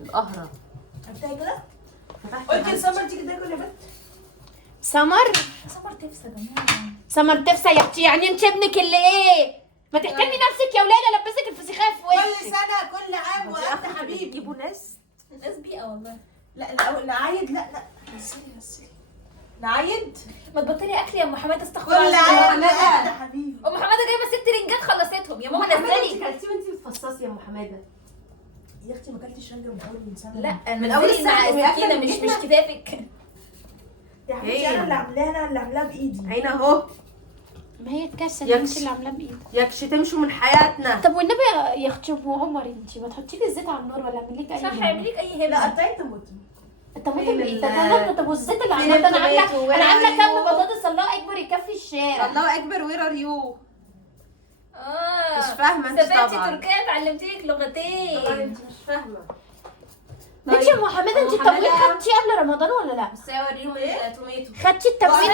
القهرة. افتحي كده. فتحت قلت لسمر تيجي تاكل يا بنت. سمر تفسد يا جماعه. سمر تفسى يا اختي، يعني انت ابنك اللي ايه؟ ما تحترمي نفسك يا ولاد، البسك الفسيخه في كل وشك. سنه كل عام وانت حبيبي. بيجيبوا ناس بيئة والله. لا الاول نعايد. لا نسيلي نعايد. ما تبطلي اكل يا ام حماده، استغفر كل الله. عام وانت حبيبي. ام حماده جايبه 6 رنجات خلصتهم يا ماما، نزلي. انت كلتي وانت بتفصصي يا ام حماده. يا اختي ما اكلتش رنجه من اول من سنه. لا من أول نزلي مع السنة السكينه، وهي مش كتافك. يا حبيبتي انا اللي عاملاها، انا اللي عاملاها بايدي. عين اهو. ما هي اتكسر، يكش. انت اللي عاملاه بايدك. يكش تمشوا من حياتنا. طب والنبي يا اختي ام عمر، انت ما تحطي لي الزيت على النار ولا اعمل لك اي صح، هيعمل لك اي لا هبه. قطعي طماطم. الطماطم ايه؟ فين طب والزيت اللي فين عملته انا عامله، التوماتو؟ انا عامله وين كم أيوه؟ بطاطس الله اكبر يكفي الشارع. الله اكبر، وير ار يو؟ اه مش فاهمه انت سافرتي طبعا. تركيا اتعلمتي لك لغتين. طبعا انت مش فاهمه. انت يا ام حماده انت أم التموين حمادة. خدتيه قبل رمضان ولا لا؟ بس اوريهم التوميتو. خدتي التموين؟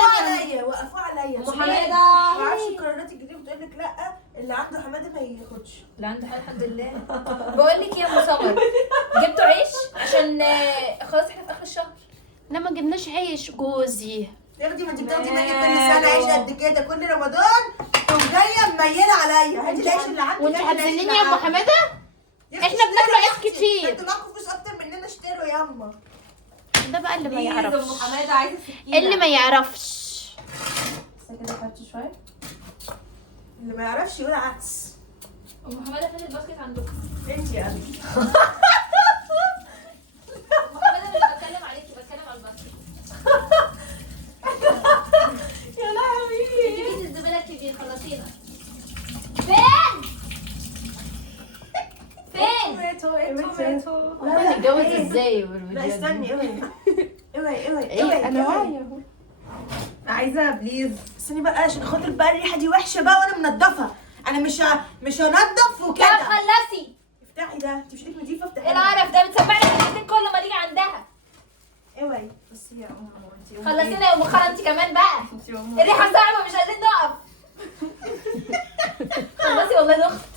وقفوا عليا. ام ما حماده اعرفش القرارات الجديده بتقول لك لا اللي عنده حماده ما ياخدش. اللي عنده حاجه الحمد لله. بقول لك يا ام سمر، جبتوا عيش عشان خلاص احنا في اخر الشهر. لا ما جبناش عيش، جوزي تاخدي ما انت بتاخدي مني كل سنه عيش قد كده، كل رمضان تقوم جايه مميله عليا. هاتي العيش اللي عندك. وانت هاتي العيش هتذليني اللي يا ام عندك. حماده؟ يا أختي احنا بناكل اشتروا عيش يا أختي. كتير. انتوا معاكم فلوس اكتر مننا، اشتروا ياما. ده بقى اللي ما بليز يعرفش، ام حماده عايزه سكينه. اللي ما يعرفش. بس كده حطي شويه. اللي ما يعرفش يقول عدس. ام حماده فين الباسكت عندكم؟ انت يا قلبي. ام حماده مش بتكلم عليكي، بتكلم على الباسكت. يا لهوي. تيجي الزباله الكبير خلصينا. فين؟ فين؟ توماتو. احنا هنتجوز ازاي لا بالفيديو دي؟ استني. اوعي ايه انا واعيه اهو. عايزه بليز. استني بقى عشان خاطر بقى الريحه دي وحشه بقى وانا منضفه. انا مش هنضف طب وكده. خلصي. افتحي ده، انت مش ايدك نضيفه. افتحي ايه القرف ده؟ بتسمعني كلمتين كل ما تيجي عندها. اوعي. بصي يا ام انت خلصينا يا ام خالة انت كمان بقى. الريحه صعبه مش عايزين نقف. خلصي والله يا اخت.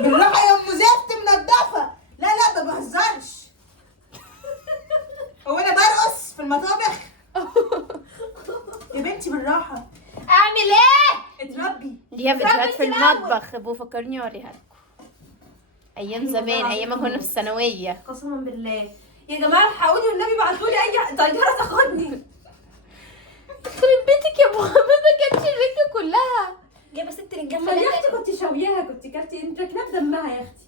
بالراحه يا ام زفت منضفه. لا ما بهزرش. هو انا برقص في المطابخ؟ يا بنتي بالراحه. اعمل ايه؟ اتربي. ليها فيديوهات في بنتي الأول. المطبخ، ابو فكرني اوريها لكم. ايام زمان، ايام ما كنا في الثانويه. قسما بالله يا جماعه الحقوني والنبي، بعتوا لي اي طياره تاخدني. يخرب بيتك يا ابو حماده، كانت الرجل كلها. جايبه 6 رنجات ما يا اختي فلاتة. كنت شوياها، كنت كلتي انت كلاب دمها يا اختي.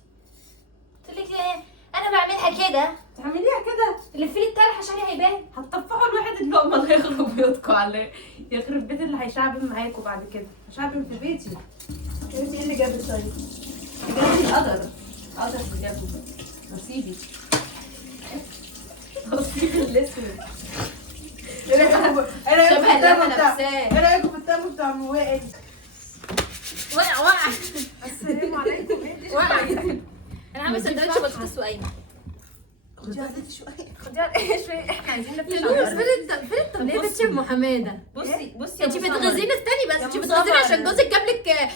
قلت لك ايه؟ انا بعملها كده. تعمليها كده لفي لي الطرح عشان هيبان. هتطفحوا الواحد اللقمه الله يخرب بيوتكم عليه، يخرب بيت اللي هيشعبن معاكم بعد كده. هشعبن في بيتي. يا بنتي ايه اللي جابك طيب؟ بجد القدر بجد نصيبي. نصيبي الاسود. ايه رايكم شبه اللي انا في لابساه. ايه رايكم في التامو بتاع ام وائل؟ وقع. السلام عليكم. ايه وقع. انا عامله سندوتش بطاطس وقايمه. خدي عدد شويه. خديها ايه شويه، احنا عايزين نفتح فين التمرين يا ام حماده؟ بصي انت بتغذينا، استني بس، يا انت أم بتغذينا سمر. عشان جوزك جاب لك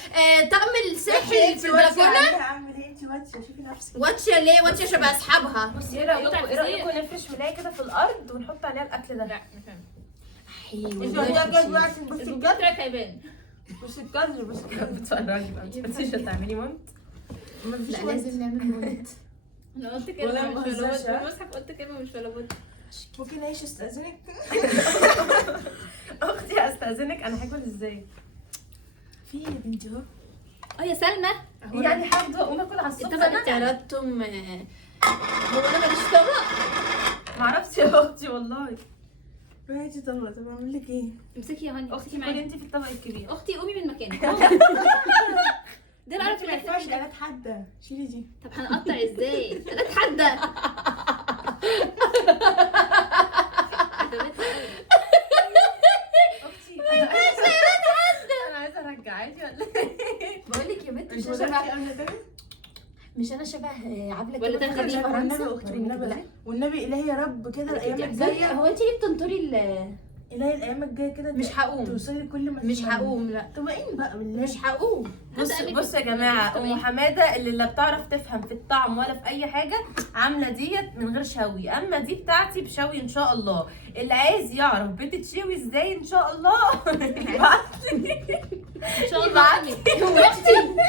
طقم السحر في البلكونه. اعمل ايه؟ انت واتشه شوفي نفسك. واتشه ليه؟ واتشه شبه اصحابها. بصي ايه رايكم نفرش ملايه كده في الارض ونحط عليها الاكل ده؟ لا مش فاهم. انت وديها جد بقى عشان بصي البوجات طلعت هيبان. بصي الكادر بصي الكادر. بتفرجي بقى، انت مش هتعملي مونت. لا لازم نعمل مونت. انا قلت ولا كلمه مش بهزرش، ولا بد. ها؟ بالمصحف قلت كلمه مش ولا بد. ممكن اعيش استاذنك؟ اختي استاذنك، انا هاكل ازاي؟ في يا بنتي اهو. اه يا سلمى. يعني هاخده اقوم اكل على الصبح. الطبق اللي اعترضتم هو انا ماليش طبق. معرفش يا اختي والله. بقيتي طب اعمل لك ايه؟ امسكي يا هاني. اختي كلي انت في الطبق الكبير. اختي قومي من مكانك. ده القرف ما اللي ينفعش هيحصل. انا اتحدى. شيلي دي. طب هنقطع ازاي؟ انا اتحدى. اختي انا عايزه ارجعاكي ولا ايه؟ بقول لك يا بنت، مش مش انا عامله تاني؟ مش انا شبه عبله ولا كده ده في خليفة فرنسا؟ والنبي اختي والنبي. والنبي الهي يا رب كده الايام الجايه. هو انت ليه بتنطري الهي الايام الجايه كده مش هقوم. توصلي كل ما مش تسمعي. هقوم، لا طب ايه بقى بالله؟ مش هقوم. بصوا يا جماعه، ام حماده اللي لا بتعرف تفهم في الطعم ولا في اي حاجه عامله ديت من غير شوي، اما دي بتاعتي بشوي ان شاء الله. اللي عايز يعرف بتتشوي ازاي ان شاء الله ان شاء الله.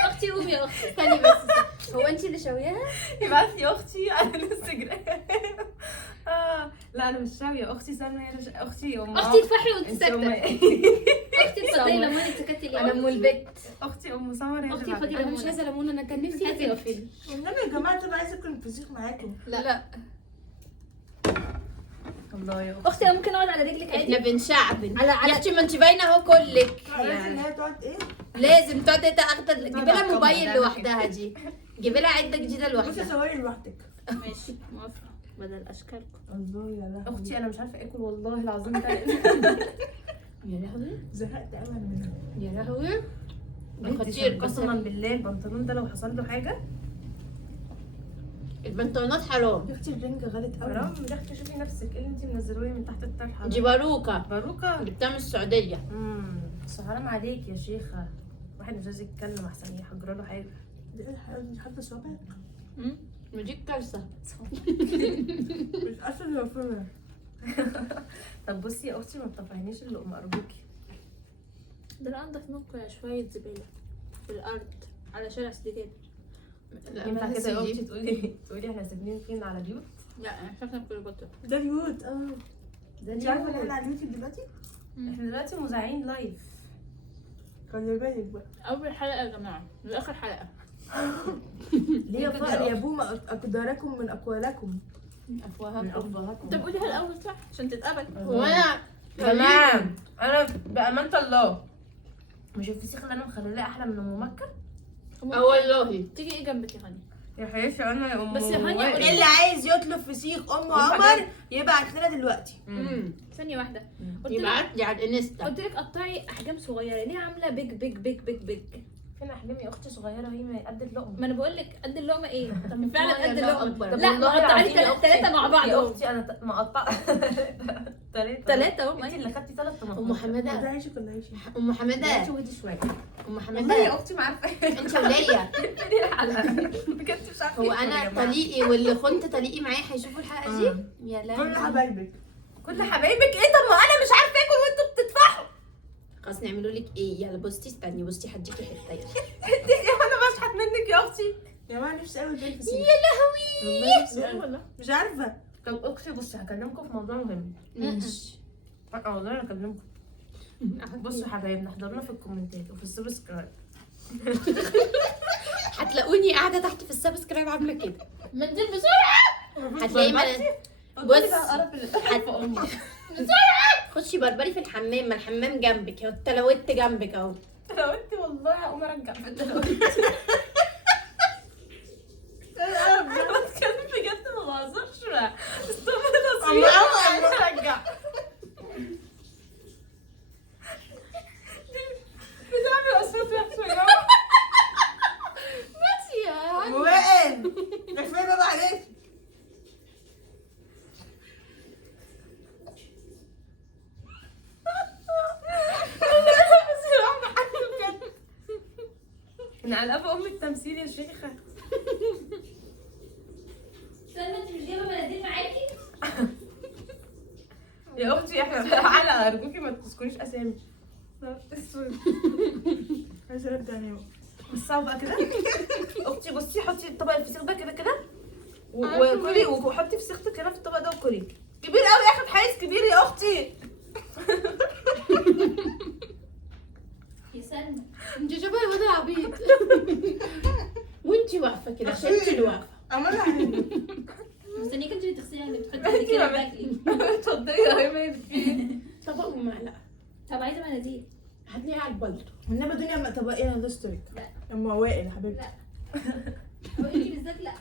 اختي قومي يا اختي. استني بس، هو انت اللي شاوياها؟ يبعت لي اختي على الانستجرام. لا انا مش شاويه، اختي سلمى هي اختي ام اختي ادفحي وانت انت ساكته. أم- اختي اتفضلي لما انت سكتي ليه؟ انا ام البيت. اختي ام سمر هي اختي اللي خدي بعتها. انا مش عايزه ليمون، انا كان نفسي هاتي يا فلفل. والنبي يا جماعه طب عايزه اكل فسيخ معاكم. لا الله يا اختي انا ممكن اقعد على رجلك احنا عادي؟ بنشعبن على- يا اختي، ما انت باينه اهو كلك. عايزه ان هي تقعد ايه؟ لازم تقعد تاخد، جيبي لها الكاميرا موبايل ده لوحدها دي، جيبي لها عده جديده بصي لوحدها. صوري لوحدك. ماشي موافقه بدل اشكالكم. الله يا لهوي اختي انا مش عارفه اكل والله العظيم يا لهوي زهقت قوي انا منها. يا لهوي بنتي خطير قسما بالله البنطلون ده لو حصل له حاجه البنطلونات حرام. يا اختي الرنجه غلت قوي. حرام. يا اختي شوفي نفسك، ايه اللي انت منزلاه لي من تحت الطرحه دي باروكه باروكه. جبتها من السعوديه. بس حرام عليك يا شيخه، واحد مش عايز يتكلم احسن يحجر له حاجه. دي ايه الحاجه دي؟ حاطه صوابعك؟ ودي كارثه. مش اصلا لو فيها. طب بصي يا اختي ما تطفحينيش اللقمه ارجوكي. ده انا انضف منكم يا شويه زباله في الارض على شارع سيدي. ينفع كده يا اختي تقولي احنا ساكنين فين على بيوت؟ لا انا شايفه كل بطل. ده بيوت ده انت عارفه ان احنا على اليوتيوب دلوقتي؟ احنا دلوقتي مذيعين لايف. خلي بالك بقى. اول حلقه يا جماعه دي اخر حلقه. ليه يا فقر يا بوم اقداركم من اقوالكم. من افواهكم. طب قوليها الاول صح عشان تتقبل. وانا تمام. انا بامانه الله مش الفسيخ اللي انا مخليه احلى من ام مكه. اه والله. تيجي ايه جنبك يا هاني؟ يا حبيبتي انا يا ام بس يا هاني وائل. اللي عايز يطلب فسيخ ام عمر يبعت لنا دلوقتي. ثانيه واحده. قلت لك يبعت لي على الانستا. قلت لك قطعي احجام صغيره، ليه عامله بيج بيج بيج بيج بيج؟ فين احلامي يا اختي صغيره هي قد اللقمه. ما انا بقول لك قد اللقمه ايه؟ طب فعلا والله قد الله اللقمه. أكبر. لا والله مقطعين العظيم يا أختي. ثلاثه مع بعض يا اهو. اختي انا مقطعه ثلاثه اهو. انت اللي خدتي 3 طماطم. ام ده حماده عيشك ولا عيشي؟ ام حماده ودي شويه. ام والله يا حماده اختي ما عارفه انت وليا. بجد مش عارفه. هو انا طليقي واللي خنت طليقي معايا هيشوفوا الحلقه دي؟ يا كل لهوي. حبايبك. كل حبايبك ايه؟ طب ما انا مش عارفه اكل وانتوا بتدفعوا. خلاص نعملوا لك ايه؟ يلا بصي استني، بصي هديكي حته يلا. انت انا بشحت منك يا اختي. يا جماعه نفسي قوي ادوق الفسيخ. يا لهوي. والله نفسي قوي. والله مش عارفه. طب اختي بصي هكلمكم في موضوع مهم. ماشي. والله انا هكلمكم. بصوا يا حبايبنا احضرونا في الكومنتات وفي السبسكرايب. هتلاقوني قاعده تحت في السبسكرايب عامله كده. منزل بسرعه. هتلاقي بص امي خشي بربري في الحمام، ما الحمام جنبك، التلوت جنبك اهو. لو انت والله هقوم ارجع في الدلوقتي. انا بتكلم بجد ما بهزرش. استغفر الله العظيم. ارجع. بتعمل اصوات وحشه يا جماعه. ماشي يا وائل ده كفايه بابا عليك. من على ابو ام التمثيل يا شيخه. سلمى انت مش جايبه مناديل معاكي؟ يا اختي احنا على ارجوكي ما تذكريش اسامي. عايزه ارجع انام. بصوا بقى كده. اختي بصي حطي طبق الفسيخ ده كده كده وكلي وحطي فسيختك هنا في الطبق ده وكلي. كبير قوي اخد حيز كبير يا اختي. يا سلمى انت شبه الواد العبيط. وانتي واقفه كده عشان انتي اللي واقفه. عملها عليك. مستنيك انت اللي تغسليها اللي بتحطي ايدك كده باكلي. اتفضلي يا هيما. طبق ومعلقه. طب عايزه مناديل. هتلاقيها على البلطو. والنبي دنيا ما طبقين الله يسترك. لا. اما وائل يا حبيبتي. هو انت بالذات لا.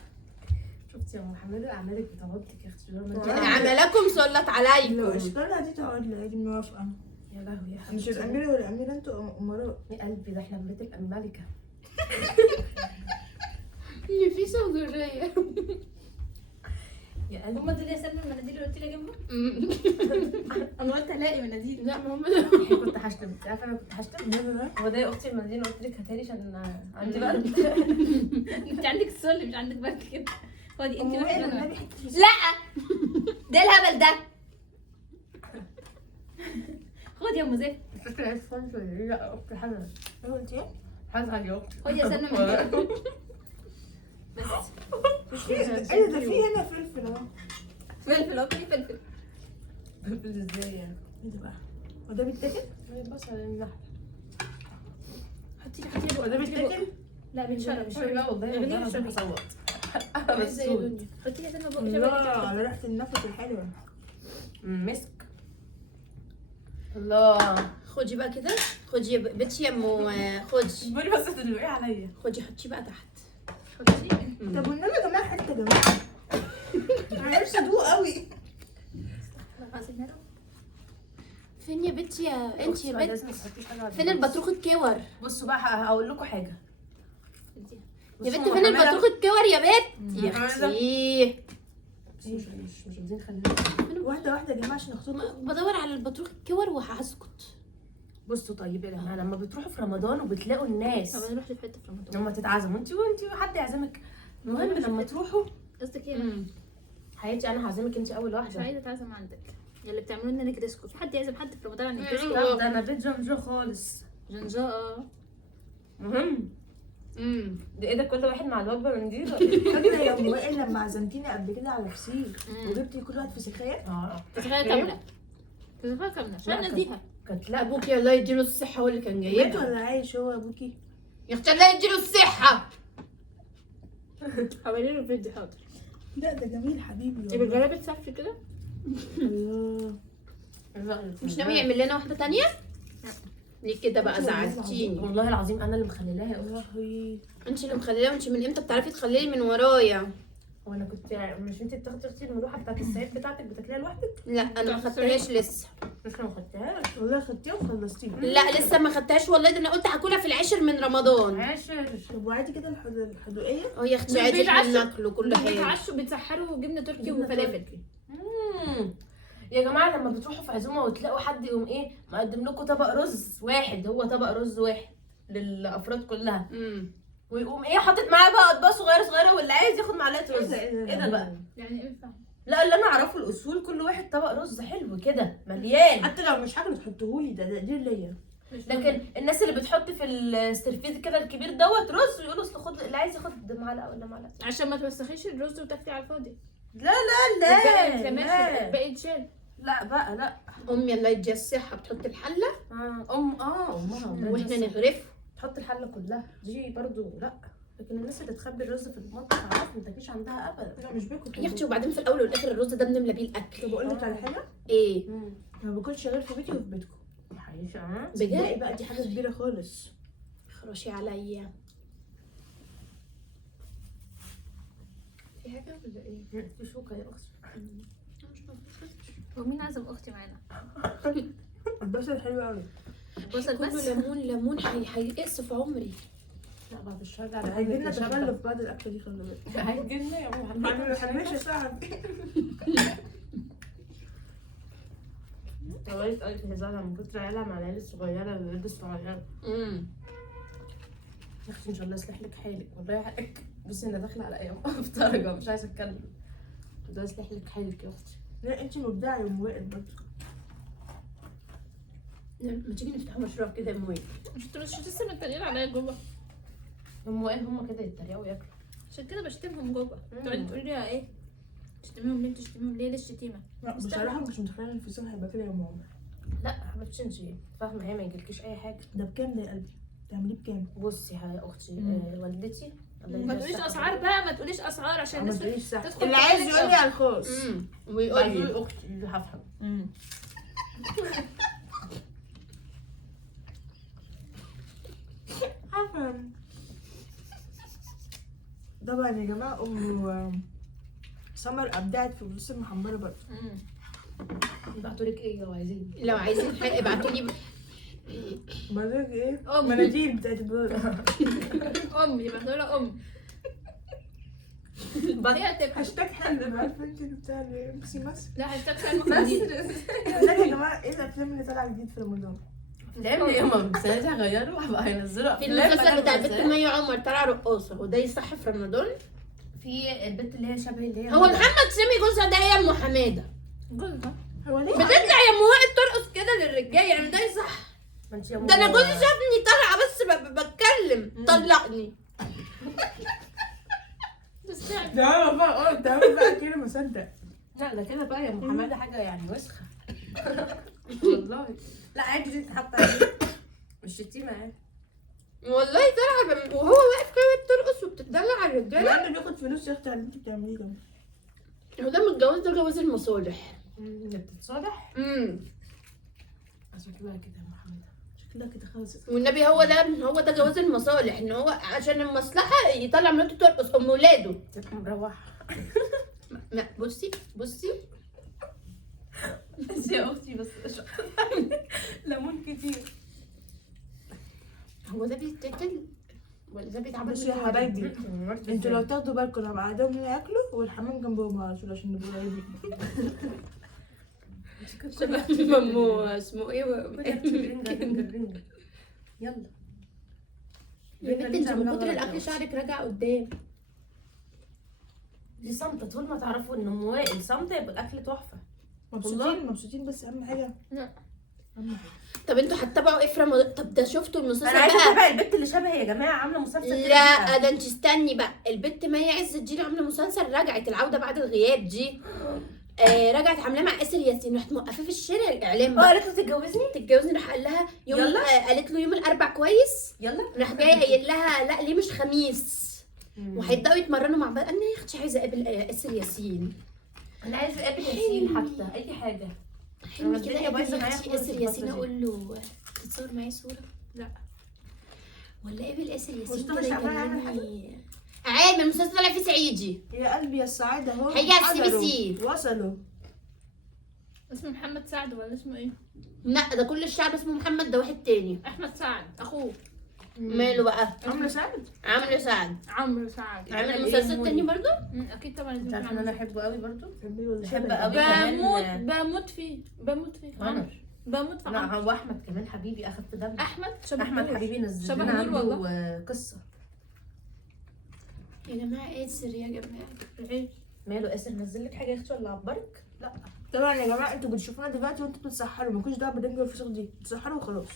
شفتي يا ام حماده اعمالك بتعوضك يا اختي. عملكم سلط لو عليكم. اشكالها دي تقعد لي عادي موافقه. يا لهوي يا مش حبيبتي. الاميره ولا الاميره انتوا امراء. يا قلبي ده احنا في بيتك الملكه. نفيسه وذريه. يا قلبي هما دول يا سلمى المناديل اللي قلت لي اجيبهم؟ انا قلت الاقي مناديل. لا ما هم كنت هشتم، انت عارفه انا كنت هشتم. هو ده يا اختي المناديل قلت لك هاتها لي عشان عندي بقى انت عندك السل مش عندك برد كده. خدي انت روحي النبي انا. حته لا ده الهبل ده. خدي يا ام زيف. فاكره عايز فانش ولا ايه؟ لا اختي حاجه ايه قلت ايه؟ هزعل يا اختي. خدي يا سلمى من بس. ايه ده في هنا فلفل اهو. فلفل اهو، في فلفل. فلفل ازاي يعني؟ ايه ده بقى؟ هو ده بيتاكل؟ بص على النحل. حطي لي هو ده بيتاكل؟ لا بنشرب لا والله غنية والله شربي. هصوت. ازاي يا دنيا؟ حطي لي يا سلمى بقى الله شبكة. على ريحه النفس الحلوه. مسك. الله. خدي بقى كده، خدي بنتي يا ام، خدي بقولي بس تدلقيه عليا. خدي حطي بقى تحت. حطي. طب والنبي يا جماعه حته يا جماعه. انا نفسي ادوق قوي. فين يا بنتي يا انت يا بنت؟ لازم ما تحطيش حاجه على فين البطروخ الكور؟ بصوا بقى هقول لكم حاجه. يا بنت فين البطروخ الكور يا بنت؟ يا اختي مش عايزين خلينا. واحده واحده يا جماعه عشان اخطبها. بدور على البطروخ الكور وهسكت. بصوا طيب يا جماعه، لما بتروحوا في رمضان وبتلاقوا الناس طب نروح في حته في رمضان. لما تتعزموا انت وحد يعزمك، المهم لما تروحوا قصدك ايه؟ حياتي انا هعزمك انت اول مش واحده. عايزه اتعزم عندك. اللي بتعملوا لنا نجرسكو، في حد يعزم حد في رمضان عن نجرسكو؟ لا ده انا بيت جنجو خالص. جنجاء. مهم. ده ايه ده كل واحد مع الوجبه من دي ولا ايه؟ فاكره يا ام وائل لما عزمتيني قبل كده على فسيخ وجبتي كل واحد فسيخيه؟ تسخية كامله. تسخية كامله عشان لا، نديها. كانت لا ابوكي الله يديله الصحه هو اللي كان مات جايبها. ولا عايش هو ابوكي؟ يا اختي الله يديله الصحه. هوري له الفيديو حاضر. لا ده جميل حبيبي يبقى والله. جربي تسافري كده. الله. مش ناوي يعمل لنا واحده تانية؟ ليه كده بقى زعلتيني؟ والله العظيم انا اللي مخليلاها يا يا اختي. لهوي. انت اللي مخليها، وانت من امتى بتعرفي تخليلي من ورايا؟ وانا كنت مش انت بتاخدي اختي الملوحه بتاعت السيد بتاعتك بتاكليها لوحدك؟ لا انا ما خدتهاش لسه. مش ما خدتهاش. والله خدتيها وخلصتيها. لا لسه ما خدتهاش والله، ده انا قلت هاكلها في العاشر من رمضان. عاشر. طب وعادي كده الحدوقيه؟ اه يا اختي مش عادي احنا بيتعشوا. بناكله كل حاجه. بيتعشوا بيتسحروا جبنه تركي جبنة وفلافل. يا جماعه لما بتروحوا في عزومه وتلاقوا حد يقوم ايه مقدم لكم طبق رز واحد، هو طبق رز واحد للافراد كلها، ويقوم ايه حاطط معاه بقى اطباق صغيره صغيره واللي عايز ياخد معلقه رز. ايه ده بقى؟ يعني ايه فاهم؟ لا اللي انا اعرفه الاصول كل واحد طبق رز حلو كده مليان. حتى لو مش حاجه بتحطهولي ده دي ليا. لكن الناس اللي بتحط في السرفيز كده الكبير دوت رز ويقولوا اصل خد اللي عايز ياخد معلقه ولا معلقه. عشان ما توسخيش الرز وتاكلي على الفاضي. لا الباقي لا ماشي، الباقي يتشال. لا بقى لا. امي الله يديها الصحه بتحط الحله امها واحنا نغرفه. تحط الحله كلها دي برضو لا. لكن الناس اللي تخبي الرز في المطبخ عارف ما تجيش عندها ابدا. لا مش باكل. يا اختي وبعدين في الاول والاخر الرز ده بنملى بيه الاكل. طب اقول لك على حاجه، ايه ما باكلش غير في بيتي وفي بيتكم. حقيقة بجد بقى دي حاجه كبيره خالص. خراشي عليا. في حاجه ولا ايه؟ في شوكه يا اختي. هو مين عزم اختي معانا؟ البصل حلو قوي. بصل كله بس. ليمون هيقص في عمري. لا بعد الشر ده هيجيلنا تخلف بعد الاكله دي خلي بالك. هيجيلنا يا ابو ما بنحبش يا صاحبي. والله اتقالت هزار من كتر عيالها مع العيال الصغيره الولاد الصغيره. يا اختي ان شاء الله يصلح لك حالك والله حقك. بصي انا داخله على ايام مفترجه مش عايزه اتكلم. الله يصلح لك حالك يا اختي. لا انت مبدعه يا ام وائل برضه. ما تيجي نفتح مشروع كده يا موي. مش لسه متريقين عليا جوه. هم وائل هم كده يتريقوا وياكلوا. عشان كده بشتمهم جوه. تقعدي تقولي لي ايه؟ تشتميهم ليه؟ تشتميهم ليه؟ ليه الشتيمه؟ لا بصراحه مش متخيله الفسيخ هيبقى كده يا ام عمر. لا حبيبتي انت فاهمه هي ما يجيلكيش اي حاجه. ده بكام ده يا قلبي؟ تعمليه بكام؟ بصي يا اختي والدتي ما تقوليش اسعار بقى، ما تقوليش اسعار عشان ما الناس تقوليش صح. تدخل اللي عايز تقولك يقول لي على الخاص. ويقول لي اختي اللي هفهم. هفهم. طبعا يا جماعه ام سمر ابدعت في الرز المحمره برضه. يبعتوا لك ايه لو عايزين؟ لو عايزين حاجه ابعتوا لي. مزاج ايه؟ أم. مناديل بتاعت البلد. امي بعتوا لها ام. هي تبقى هاشتاج حلم، عارفه انت بتاع بسي مصر. لا هاشتاج سلمى خديجة. لا يا جماعه، ايه الافلام اللي طالعه جديد في رمضان؟ افلام ايه؟ هما السنه دي هيغيروا هبقى هينزلوا في افلام. المسلسل بتاع البت مي عمر طالعه رقاصه، وده يصح في رمضان؟ في البنت اللي هي شبه اللي هي هو محمد سامي جوزها ده هي ام حماده جوزها. هو ليه؟ بتطلع يا ام وائل ترقص كده للرجاله، يعني ده يصح؟ ما انت يا ده انا ماما. جوزي شافني طالعه بس بتكلم طلقني. ده هو بقى، ده هو بقى كده مصدق. لا ده كده بقى يا ام حماده حاجه يعني وسخه. والله لا عادي دي تتحط عليه، مش شتيمه يعني. والله طالعه وهو واقف كده بترقص وبتدلع على الرجاله. يعني بياخد فلوس يا اختي على اللي انت بتعمليه ده. هو ده متجوز، ده جواز المصالح. اللي بتتصالح عشان كده كده يا ام حماده. شكلها كده خلصت. والنبي هو ده جواز المصالح، ان هو عشان المصلحه يطلع مراته ترقص ام ولاده. مروحه. لا بصي بس يا اختي بس ليمون كتير. هو ده بيتاكل ولا ده بيتعمل؟ بصوا يا حبايبي، انتوا لو تاخدوا بالكم لما قاعدين هنا ياكلوا والحمام جنبهم على طول عشان نبقوا قريبين. شبه مامو اسمه ايه يلا يا بنت انت من كتر الاكل شعرك راجع قدام. دي صمتة، طول ما تعرفوا ان ام وائل صمتة يبقى الاكل تحفة. مبسوطين بس اهم حاجه. طب انتوا هتتابعوا ايه في رمضان؟ طب ده شفتوا المسلسل انا عايزة بقى؟ اتابع البنت اللي شبهي يا جماعة عاملة مسلسل كده لا فيها. ده انت استني بقى، البت مي عز الدين عامله مسلسل رجعت العوده بعد الغياب دي. رجعت عاملاه مع اسر ياسين، رحت موقفاه في الشارع الاعلام بقى. قالت له تتجوزني؟ تتجوزني؟ راح قال لها يوم يلا. قالت له يوم الاربع كويس، يلا راح جاي قايل لها لا ليه مش خميس، وهيبداوا يتمرنوا مع بعض. انا يا اختي عايزه اقابل اسر ياسين. انا عايزة اقابل ياسين حتى اي حاجة. حلمي كده الدنيا اقابل بايظة يا معايا اختي خالص اسر الفترة ياسين، دي. اقول له تتصور معايا صوره؟ لا ولا قابل اسر ياسين مصطفى كده شعبان عمل يكلمني عامل المسلسل طالع فيه صعيدي. يا قلبي يا السعاده اهو. هي على السي بي قدروا، سي. وصلوا. اسمه محمد سعد ولا اسمه ايه؟ لا ده كل الشعب اسمه محمد، ده واحد تاني. احمد سعد اخوه. ماله بقى؟ عامله سعد. عمرو سعد عمرو سعد. عامل إيه مسلسل مول؟ تاني برضه. اكيد طبعا انت لازم عارفة ان انا احبه قوي برضو. بحب بحب قوي كمان. بموت فيه عمر. بموت في لا عمرو. هو احمد كمان حبيبي اخدت دم. احمد شبه احمد نور. حبيبي نزل شبه لنا نور عنده والله. قصة. يا جماعه اسر يا جماعه. ماله اسر نزل لك حاجة يا اختي ولا عبرك؟ لا طبعا يا جماعه انتوا بتشوفونا دلوقتي وانتوا بتتسحروا، مالكوش دعوه بالرنجه والفسيخ دي، بتتسحروا وخلاص.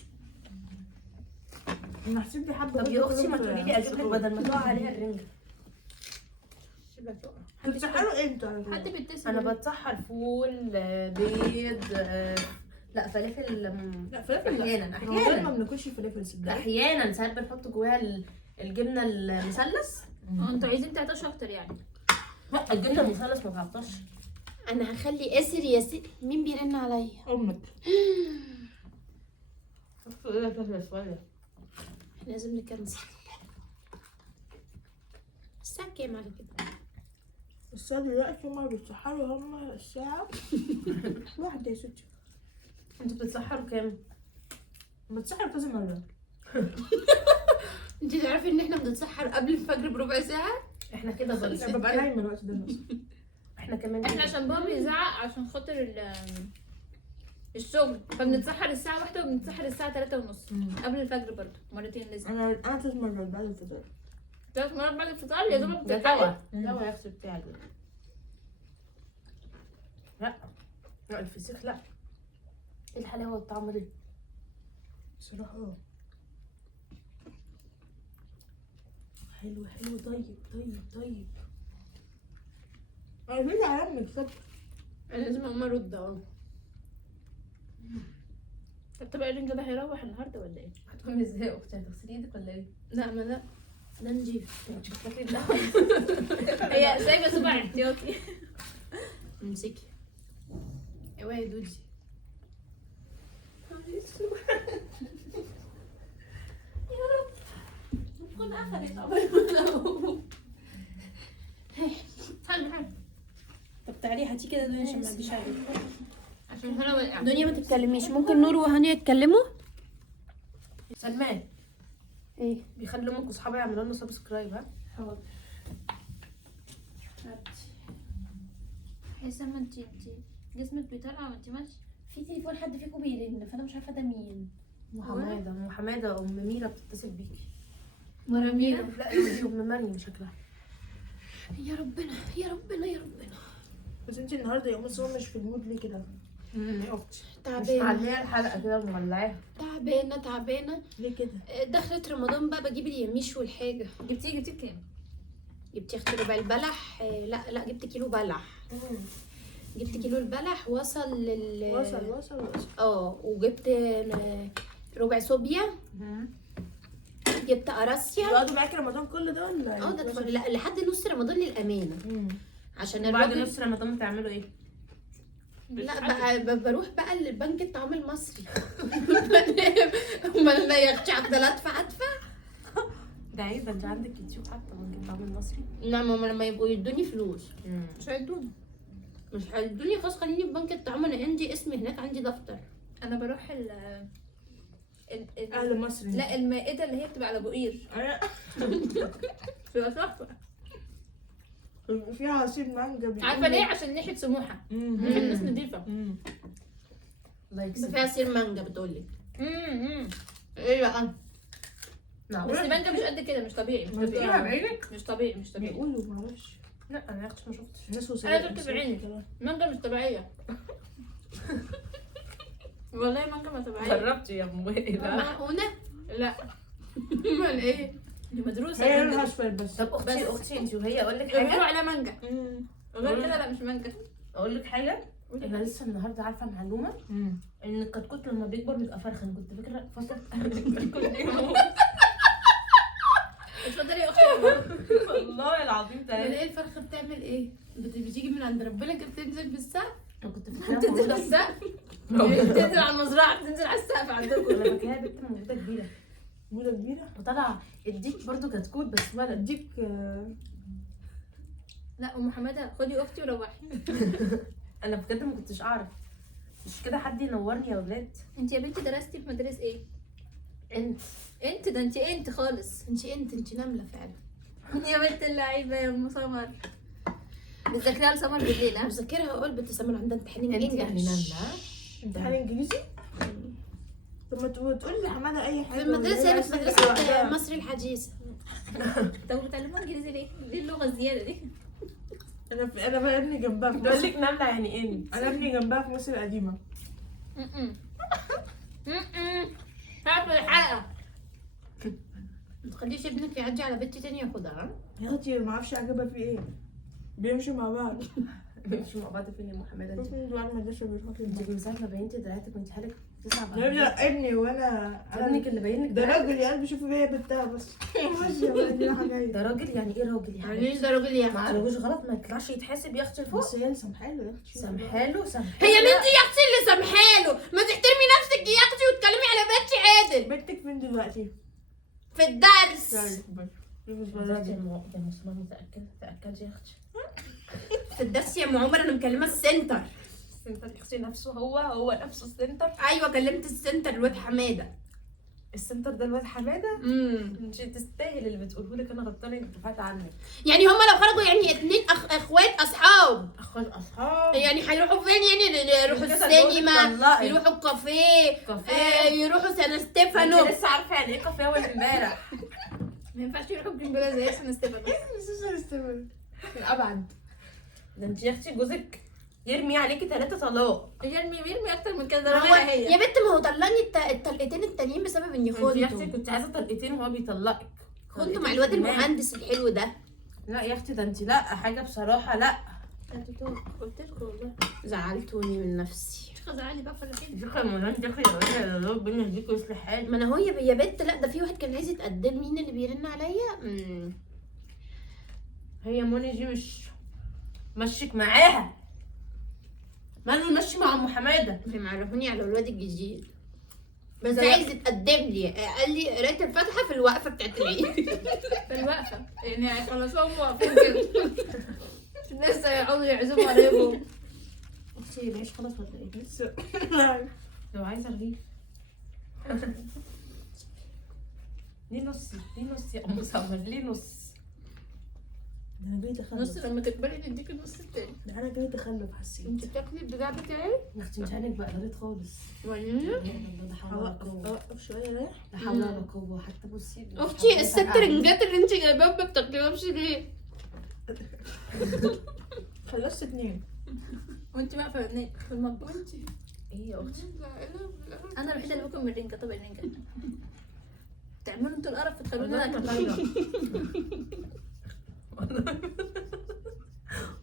انا حسيت بحبه. طب يا اختي ما تقولي لي اجيب لك بدل ما تقع عليها الرنجة. بتتسحروا امتى على حد كده؟ بيتصل انا بتسحر فول بيض لا فلافل لا فلافل لا. احيانا رمضان ما احيانا بناكلش فلافل صدقني. احيانا ساعات بنحط جواها الجبنه المثلث. انتوا عايزين تعطش اكتر يعني. لا الجبنه المثلث ما تعطش. انا هخلي اسر ياسين. مين بيرن عليا؟ امك. لازم نكنسل. الساعه كام على كده؟ الساعه دلوقتي هما بيتسحروا، هما الساعه واحدة يا ستي. انتوا بتتسحروا كام؟ بتسحر كذا مره. انت تعرفي ان احنا بنتسحر قبل الفجر بربع ساعه؟ احنا كده برضه. انا ببقى نايمه الوقت ده بس. احنا كمان احنا كده. عشان بابا بيزعق عشان خاطر الشغل، فبنتسحر الساعة 1 وبنتسحر الساعة 3:30 قبل الفجر برضه مرتين لازم. انا 3 مرات بعد الفطار. 3 مرات بعد الفطار يا دوبك ده بتتحقق. دواء يا اختي بتاعي. لا لا الفسيخ لا. ايه الحلاوه والطعم دي؟ بصراحه حلو حلو. طيب انا بيجي على امك صدق. انا لازم اقوم ارد اهو. طب الرنجة ده هيروح النهارده ولا ايه؟ هتقومي ازاي يا اختي؟ هتغسلي ايدك ولا ايه؟ لا ما لا ده نجيف. انت بتاكلي ده؟ هي سايبة صبع احتياطي. امسكي. اوعي يا دودي. يا رب تكون اخذت قبل. حلو طب تعالي هاتي كده دنيا عشان ما اديش عليك. عشان هنا وقع. دنيا ما تتكلميش. ممكن نور وهانيا يتكلموا؟ سلمان ايه؟ بيخلي امك واصحابها يعملوا لنا سبسكرايب ها؟ حاضر. حاسه ما انت جسمك بيطلع وانت ماشيه. في تليفون حد فيكم بيرن فانا مش عارفه ده مين. ام حماده ام ميرا بتتصل بيكي. مراميرا. لا دي ام مريم شكلها. يا ربنا يا ربنا يا ربنا. بس انت النهارده يا ام سو مش في المود ليه كده؟ يا اختي مش تعبانه معليه الحلقه كده ومولعاها. تعبانه. ليه كده؟ دخلت رمضان بقى بجيب اليميش والحاجه. جبتيه بكام؟ جبت يا اختي ربع البلح. لا جبت كيلو بلح. جبت كيلو البلح وصل وصل وجبت ربع صوبيا. جبت قراصيا. بيقعدوا معاكي رمضان كل ده ولا؟ ده لا لحد نص رمضان للامانه. عشان بعد الراجل نص رمضان بتعملوا ايه؟ لا بقى بروح بقى للبنك الطعام المصري. امال ما يا اختي افضل ادفع. ده عيب، انت عندك يوتيوب حتى بنك الطعام المصري. لا ماما لما يبقوا يدوني فلوس مش هيدوني. مش هيدوني خلاص خليني في بنك الطعام. انا عندي اسم هناك عندي دفتر. انا بروح اهل مصر. لا المائده اللي هي بتبقى على بقير. بتبقى تحفه. فيها عصير مانجا. عارفه ليه؟ عشان ناحيه سموحه. ناحيه ناس نضيفه. الله بس يكسب. فيها عصير مانجا بتقولك. ايه بقى؟ بس المانجا مش قد كده، مش طبيعي. شفتيها بعينك؟ مش طبيعي. بيقولوا معرفش. لا انا يا اختي ما شفتش. ناس انا شفت بعيني. مانجا مش طبيعيه. والله مانجا ما طبيعيه. جربت يا ام وائل؟ محقونه؟ لا امال ايه؟ دي مدروسه. هي لونها اصفر بس. طب اختي انت وهي اقول لك بيقولوا حاجه. عليها مانجا. غير كده لا مش مانجا. اقول لك حاجه. انا لسه النهارده عارفه معلومه ان الكتكوت لما بيكبر بيبقى فرخه. انا كنت فاكره فصلت. اتفضلي يا اختي. والله العظيم امال ثلاثه. ايه الفرخه بتعمل ايه؟ بتيجي من عند ربنا كده بتنزل بالسقف؟ انا كنت فاكراها بتنزل موجوده. السقف. بتنزل على المزرعه، بتنزل على السقف عندكم. انا فاكراها بنت موجوده كبيره موجودة كبيرة. وطلع الديك برضو كتكوت بس ولد. اديك لا ام حماده خدي اختي وروحي. انا بجد ما كنتش اعرف. مش كده حد ينورني يا ولاد. انت يا بنتي درستي في مدارس ايه؟ انت ده انت خالص. انت نمله فعلا. يا بنت اللعيبه يا ام سمر. بتذاكريها لسمر بالليل ها؟ مذاكرها اقول بنت سمر عندها امتحان انت يعني انجلش. نمله. امتحان انجليزي. طب ما تقولي لحماده اي حاجه. في المدرسه هنا في ولا هي مدرسه لوحدها؟ مصر الحديثه. طب بتعلموا انجليزي ليه؟ ليه اللغه الزياده دي؟ انا بقى ابني جنبها في بقول مصر. لك نمله يعني انت. انا ابني جنبها في مصر القديمه. هات الحلقه. ما تخليش ابنك يعدي على بنت تانية ياخدها. يا اختي ما اعرفش عجبها في ايه. بيمشوا مع بعض. بيمشوا مع بعض فين يا محمد؟ انت ممكن دول المدرسه بيروحوا انت من ساعه ما بينتي دلوقتي كنت حالك تصعب يا ابني لا ابني وانا ابنك اللي باين لك ده راجل يا قلبي شوفي فيا بنتها بس. ماشيه بقى دي رايحه جايه. ده راجل يعني ايه راجل يعني يعني؟ ده راجل يا ما اختي. عليهوش غلط ما يطلعش يتحاسب يا اختي لفوق. بس هي سامحاله يا اختي. سامحاله هي بنتي يا اختي اللي سامحاله. ما تحترمي نفسك يا اختي وتكلمي على بنتي عادل. بنتك فين دلوقتي؟ في الدرس. يا مسلمة متأكدة يا اختي. في الدرس يا ام عمر. انا مكلمه السنتر. السنتر يا اختي نفسه هو نفسه السنتر. ايوه كلمت السنتر الواد حماده. السنتر ده الواد حماده. انت تستاهل اللي بتقوله لك. انا غلطانه انك دفعت عنك. يعني هما لو خرجوا يعني اتنين اخوات اصحاب اخوات اصحاب يعني هيروحوا فين؟ يعني يروحوا كده دول السينما، اتطلقت. يروحوا الكافيه، يروحوا سان انت ستيفانو. لسه عارفه يعني ايه كافيه اول امبارح. ما ينفعش يروحوا الجمبريه زي سان ستيفانو. الابعد. ده انت يا اختي جوزك يرمي عليكي 3 طلاق. يرمي اكتر من كده. ده هو راجل هي. يا بنت ما هو طلقني الطلقتين التانيين بسبب اني انت يا اختي خنته. كنت عايزه طلقتين وهو بيطلقك. خنته مع الواد المهندس الحلو ده. لا يا اختي ده انت لا حاجه بصراحه لا. قلت لكم والله. زعلتوني من نفسي. مش خزعلي بقى فرحين. شكرا منان يا اخي يا ربنا يهديك ويصلح حالك. ما انا هو يا بنت لا ده في واحد كان عايز يتقدم. مين اللي بيرن عليا؟ هي موني دي مش مشيك معاها. ماله ماشي مع ام حماده. معرفوني على الواد الجديد بس عايز يتقدم لي. قال لي قرايه الفاتحه في الوقفه بتاعت العيد. في الوقفه يعني هيخلصوهم واقفين كده. لسه يقعدوا يعزموا عليهم. اختي العيش خلاص ولا ايه؟ لسه. لو عايزه رغيف. ليه نص يا ام سمر؟ ليه نص؟ ده انا جاي نص تخلف. لما تكبري نديك النص التاني. ده انا جاي تخلف حسيت. انت بتاكلي البتاع بتاعي؟ يا اختي مش عينك بقى قريت خالص. ولا لا حول ولا قوه. اوقف شويه رايح. لا حول ولا قوه. حتى بصي اختي السترنجات اللي انت جايباها ما بتاكليهمش ليه؟ خلصت 2. وانت بقى في المطبخ. وانت ايه يا اختي؟ انا الوحيده اللي باكل من الرنجه. طب الرنجه تعملوا انتوا القرف تخلوني والله انا ما اكل. طايله.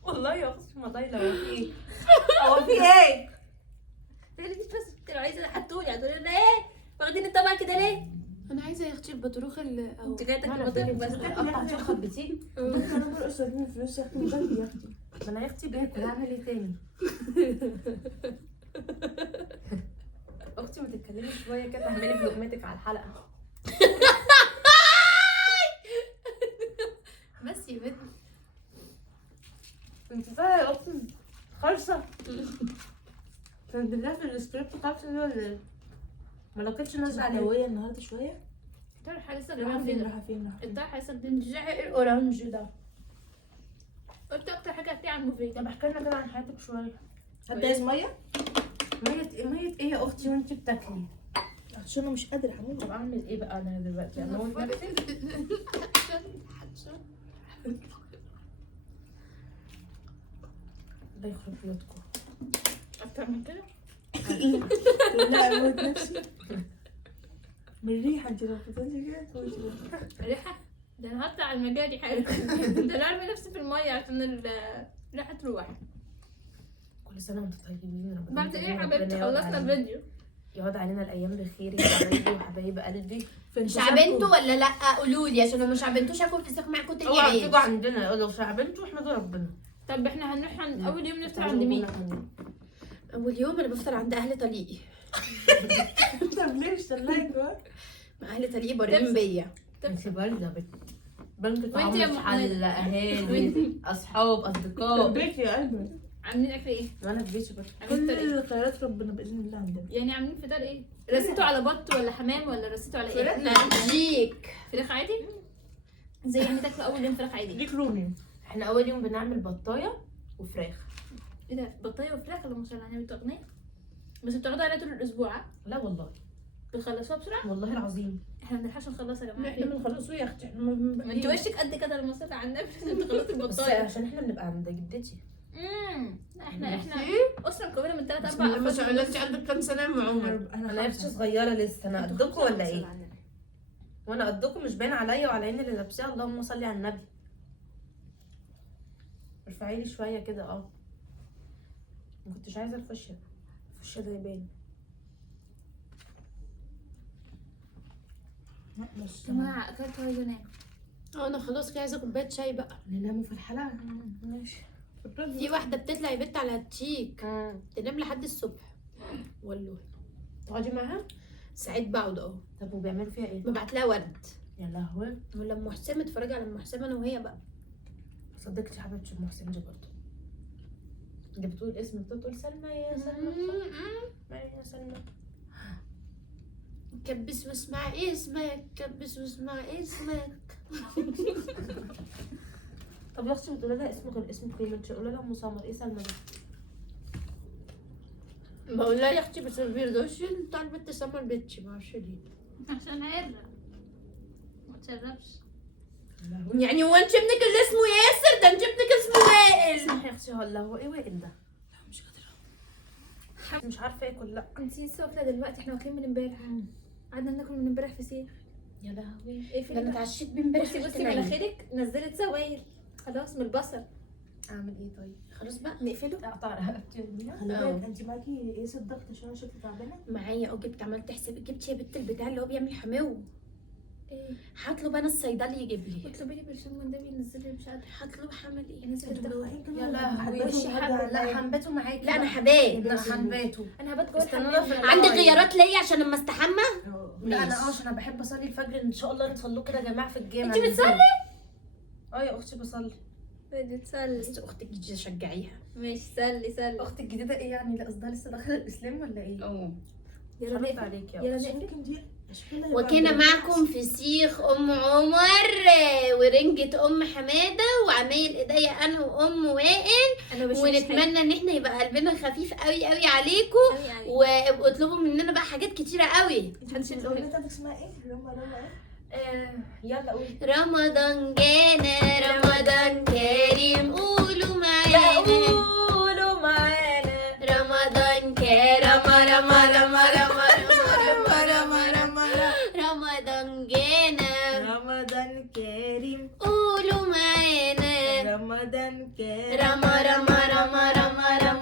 والله يا اختي ما طايله. هو في ايه؟ هو في ايه؟ تقولي مش بس انت لو عايزه حطولي هتقولي لنا ايه؟ واخدين الطبق كده ليه؟ انا عايزه يا اختي البطروخ اللي انت جايه تاكلي أنا بطيخ بس. قطع شخص بتيجي. انا برقص اديني فلوس يا اختي مجدي يا اختي. ما انا يا اختي باكل هعمل ايه تاني؟ اختي ما تتكلمي شويه كده اعملي بلقمتك على الحلقه. بس يا بنت انت فاهمه يا اختي خالصه. كان بالله في السكريبت خالصه دي ولا ايه؟ ما لقيتش ناس عليه. علويه النهارده شويه. الطرحه لسه رايحه جايه فين فين؟ رايحه فين رايحه فين؟ الطرحه لسه بتنجع الاورانج ده. قلت اكتر حاجه هتلاقيها على المفيد. طب احكي لنا كده عن حياتك شويه. حد عايز ميه؟ مية ايه يا اختي وانت بتاكلي؟ عشان انا مش قادره هموت. طب اعمل ايه بقى انا دلوقتي؟ اموت نفسي؟ الله يخرب بيوتكم. اكتر من كده؟ لا اموت نفسي. بالريحه انت لو فضلتي كده تموتي. ريحه؟ ده انا هطلع على المجاري حاجه. ده انا ارمي نفسي في الميه عشان الريحه تروح. كل سنه وانتم طيبين. ربنا بعد ايه يا يخلينا، حبيبتي؟ ربنا يقعد خلصنا علينا. الفيديو. يقعد علينا الايام بخير يا حبايبي وحبايب قلبي. شعبنتوا ولا لا؟ قولوا لي عشان لو ما شعبنتوش هاكل فسيخ معاكم تاني اوعوا عيش. تيجوا عندنا لو شعبنتوا احمدوا ربنا. طب احنا هنروح عند اول يوم نفطر عند مين؟ اول يوم انا بفطر عند اهل طليقي. طب ليه مش طلعك بقى؟ مع اهل طليقي بارين بيا. انت بارده بنت. بنت وانت يا طعم أم حل اهالي اصحاب اصدقاء. بيت يا قلبي. عاملين اكل ايه؟ وانا في بيتي برضه. عاملين فطار ايه؟ كل خيرات ربنا باذن الله عندنا. يعني عاملين فطار ايه؟ رسيتوا على بط ولا حمام ولا رسيتوا على ايه؟ جيك. فراخ عادي؟ زي يعني تاكلوا اول يوم فراخ عادي. ليك رومي. احنا اول يوم بنعمل بطايه وفراخ. ايه ده؟ بطايه وفراخ اللهم صل على النبي تغنيه؟ بس بتقعدوا عليها طول الاسبوع ها؟ لا والله بتخلصوها بسرعه؟ والله العظيم. احنا ما بنلحقش نخلصها يا احنا جماعه. بنخلصوا يا اختي. احنا ما انت وشك قد كده لما صلي على النبي لازم تخلصي بس البطايه. عشان احنا بنبقى عند جدتي. احنا اسره مكونه من 3 بسم الله 4 ما شاء الله. انت عندك كام سنه يا ام عمر؟ انا نفسي صغيره لسه. انا قدكم ولا ايه؟ وانا قدكم مش باين عليا وعلى عيني اللي لابساها. اللهم صلي على النبي. ارفعي لي شويه كده. ما كنتش عايزه الفشه ده يبان. يا جماعه اكلت وعايزه انام. انا خلاص كده عايزه كوبايه شاي بقى. نناموا في الحلقه. ماشي. في واحده بتطلع يا بنت على التشيك تنام لحد الصبح. والله تقعدي معاها؟ ساعات بقعد طب وبيعملوا فيها ايه؟ ببعت لها ورد. يا لهوي. ولا ام حسام اتفرجي على ام حسام انا وهي بقى. صدقتي حبيبتي ام حسين دي برضه. اللي بتقول اسمك بتقول سلمى يا سلمى. يا سلمى. كبس واسمع اسمك، كبس واسمع اسمك. طب يا اختي بتقولي لها اسمك غير اسمك ليه؟ ما انت قولي لها ام سمر. ايه سلمى دي؟ بقول لها يا اختي بس ما بيرضوش بتاع البنت سمر بنتي ما اعرفش ليه. عشان هيرجع ما تشربش. يعني هو انت ابنك اللي اسمه ياسر؟ ده انت ابنك اسمه وائل. صح يا اختي. والله هو ايه وائل ده؟ مش عارفه اكل. لا انتي لسه واكله دلوقتي؟ احنا واكلين من امبارح. قعدنا ناكل من امبارح فسيخ. يا لهوي. ايه في ده انا اتعشيت بيه امبارح. بصي بصي مناخيرك نزلت سوائل خلاص من البصل. اعمل ايه طيب؟ خلاص بقى. نقفله. اقطع رقبتي وارميها. خلي بالك انت معاكي قياس الضغط عشان انا شكلي تعبانه. معايا جبت عملت حساب. جبت يا بنت البتاع اللي هو بيعمل حماوه. ايه؟ هطلب انا الصيدلي يجيب لي. اطلبي لي بالشمون ده بينزل لي مش عارفه. هطلب حمل ايه؟ نزل انتوا الضغط. مروحين كمان يا ولا لهوي. حبيتوا وشي النهارده حب. لا عليا؟ حنبته معاكي. لا انا بقى. حباب. لا حنبته. انا هبات جوه استنونا الحمام. في عندك اللايف. غيارات ليا عشان لما استحمى؟ لا انا عشان انا بحب اصلي الفجر. ان شاء الله نصلوا كده يا جماعه في الجامع. انتي بتصلي؟ يا اختي بصلي. بتصلي. بس اختك تيجي تشجعيها. ماشي سلي سلي. اختي الجديده ايه يعني؟ لا قصدها لسه داخله الاسلام ولا ايه؟ اه يلا حرمت نقفل. عليك يا يلا اختي. نقفل. ممكن دي وكان معكم فسيخ ام عمر ورنجة ام حماده وعمايل ايديا انا وام وائل، ونتمنى ان احنا يبقى قلبنا خفيف قوي قوي عليكم، وابقوا اطلبوا مننا بقى حاجات كتيره قوي. اغنيتك اسمها ايه؟ رما ايه؟ يلا قولي. رمضان جانا رمضان كريم، قولوا لا معانا قولوا معانا. رمضان كريم رما رما رما رما رما رما رمضان جانا رمضان كريم قولوا معانا رمضان كريم رما رما رما رما رما